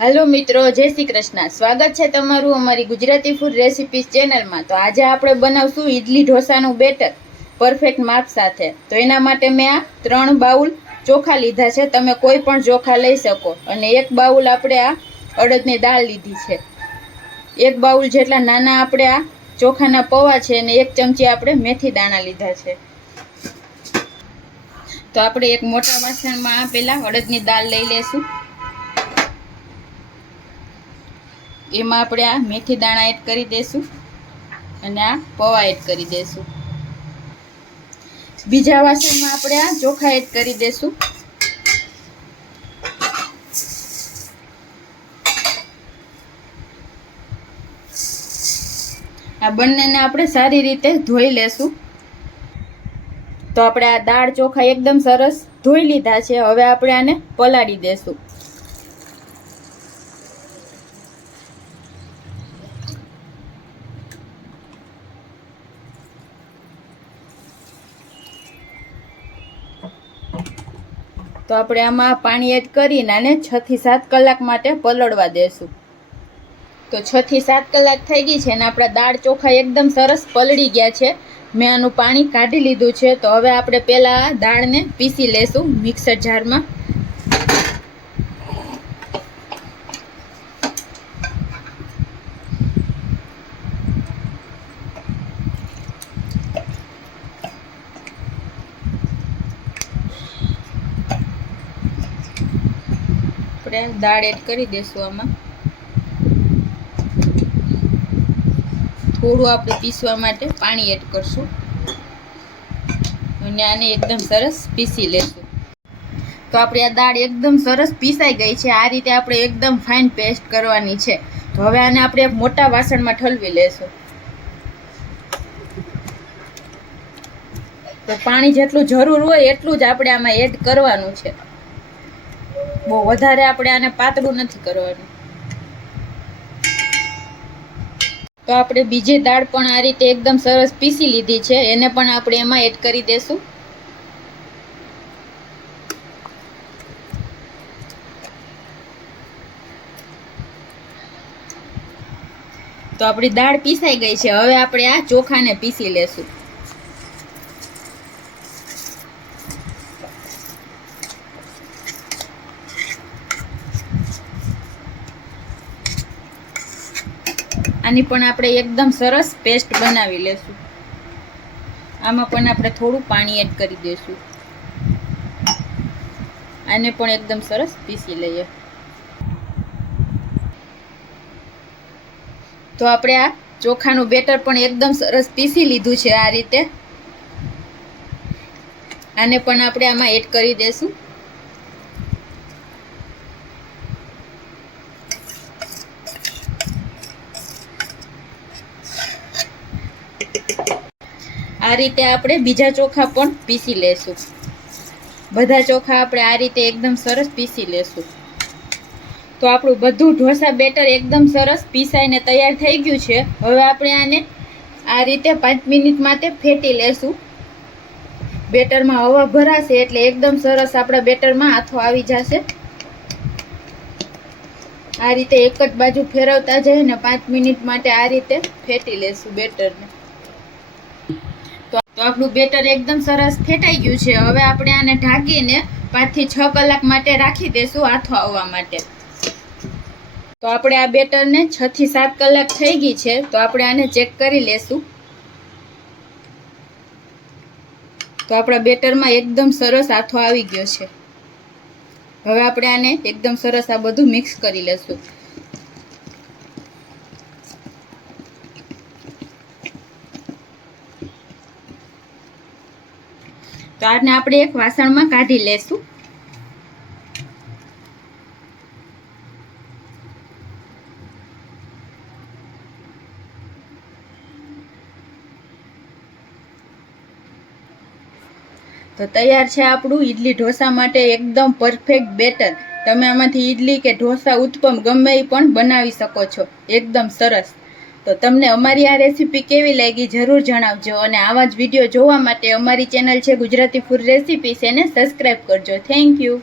Hello मित्रों, जय श्री कृष्ण। स्वागत है तमारू अमारी गुजराती फूड रेसिपीज चेनल में। तो आज आपणे बनावशुं इडली ढोसानुं बेटर परफेक्ट माप साथे। तो एना माटे मैं आ 3 बाउल चोखा लीधा छे। तमे कोई पण चोखा लई शको। अने 1 बाउल आपणे आ अड़दनी दाळ लीधी छे। 1 बाउल जेटला नाना आपणे आ चोखाना पौवा छे अने 1 चमची आपणे मेथी दाणा लीधा छे। तो आपणे एक मोटा वासणमां पेला अड़दनी दाळ लई लेशुं। एमां आपणे आ मेथी दाणा एड करी देशुं अने आ पौवा एड करी देशुं। बीजा वासणमां आपणे आ चोखा एड करी देशुं। आ બંનેને આપણે સારી રીતે ધોઈ લેશું। તો આપણે આ દાળ ચોખા એકદમ સરસ ધોઈ લીધા છે। હવે આપણે આને પલાળી દેશું। તો આપણે આમાં પાણી એડ કરીને આને 6 થી 7 કલાક માટે પલળવા દેશું। તો 6 થી 7 કલાક થઈ ગઈ છે અને આપણા દાળ ચોખા એકદમ સરસ પલળી ગયા છે। મેં આનું પાણી કાઢી લીધું છે। તો હવે આપણે પહેલા દાળને પીસી લેશું મિક્સર જારમાં। આપણે દાળ એડ કરી દેશું આમાં। થોડું આપણે પીસવા માટે પાણી એડ કરશું અને આને એકદમ સરસ પીસી લેશું। તો આપણી આ દાળ એકદમ સરસ પીસાઈ ગઈ છે। આ રીતે આપણે એકદમ ફાઇન પેસ્ટ કરવાની છે। તો હવે આને આપણે એક મોટા વાસણમાં ઠલવી લેશું। તો પાણી જેટલું જરૂર હોય એટલું જ આપણે આમાં એડ કરવાનું છે। બહુ વધારે આપણે આને પાતળું નથી કરવાનું। તો આપણે બીજી દાળ પણ આ રીતે એકદમ સરસ પીસી લીધી છે। એને પણ આપણે એમાં એડ કરી દેશું। તો આપણી દાળ પીસાઈ ગઈ છે। હવે આપણે આ ચોખાને પીસી લેશું। આની પણ આપણે એકદમ સરસ પેસ્ટ બનાવી લેશું। આમાં પણ આપણે થોડું પાણી એડ કરી દઈશું। આને પણ એકદમ સરસ પીસી લઈએ। તો આપણે આ ચોખાનું બેટર પણ એકદમ સરસ પીસી લીધું છે આ રીતે। આને પણ આપણે આમાં એડ કરી દઈશું। આ રીતે આપણે બીજા ચોખા પણ પીસી લેશું। બધા ચોખા આપણે આ રીતે એકદમ સરસ પીસી લેશું। તો આપણું બધું ઢોસા બેટર એકદમ સરસ પીસાઈને તૈયાર થઈ ગયું છે। હવે આપણે આને આ રીતે 5 મિનિટ માટે ફેટી લેશું। બેટરમાં હવા ભરાશે એટલે એકદમ સરસ આપણા બેટરમાં આથો આવી જશે। આ રીતે એક જ બાજુ ફેરવતા જઈને 5 મિનિટ માટે આ રીતે ફેટી લેશું બેટરને। તો આપણું બેટર એકદમ સરસ ફેટાઈ ગયું છે। હવે આપણે આને ઢાંકીને 5 થી 6 કલાક માટે રાખી દેશું આથો આવવા માટે। તો આપણે આ બેટરને 6 થી 7 કલાક થઈ ગઈ છે। તો આપણે આને ચેક કરી લેશું। તો આપણા બેટરમાં એકદમ સરસ આથો આવી ગયો છે। હવે આપણે આને એકદમ સરસ આ બધું મિક્સ કરી લેશું। તો આને આપણે એક વાસણમાં કાઢી લેશું। તો તૈયાર છે આપણું ઇડલી ઢોસા માટે એકદમ પરફેક્ટ બેટર। તમે આમાંથી ઇડલી કે ઢોસા ઉત્તપમ ગમે એ પણ બનાવી શકો છો એકદમ સરસ। તો તમને અમારી આ રેસીપી કેવી લાગી જરૂર જણાવજો અને આવા જ વિડીયો જોવા માટે અમારી ચેનલ છે ગુજરાતી ફૂડ રેસીપીસ, એને સબસ્ક્રાઈબ કરજો। Thank you.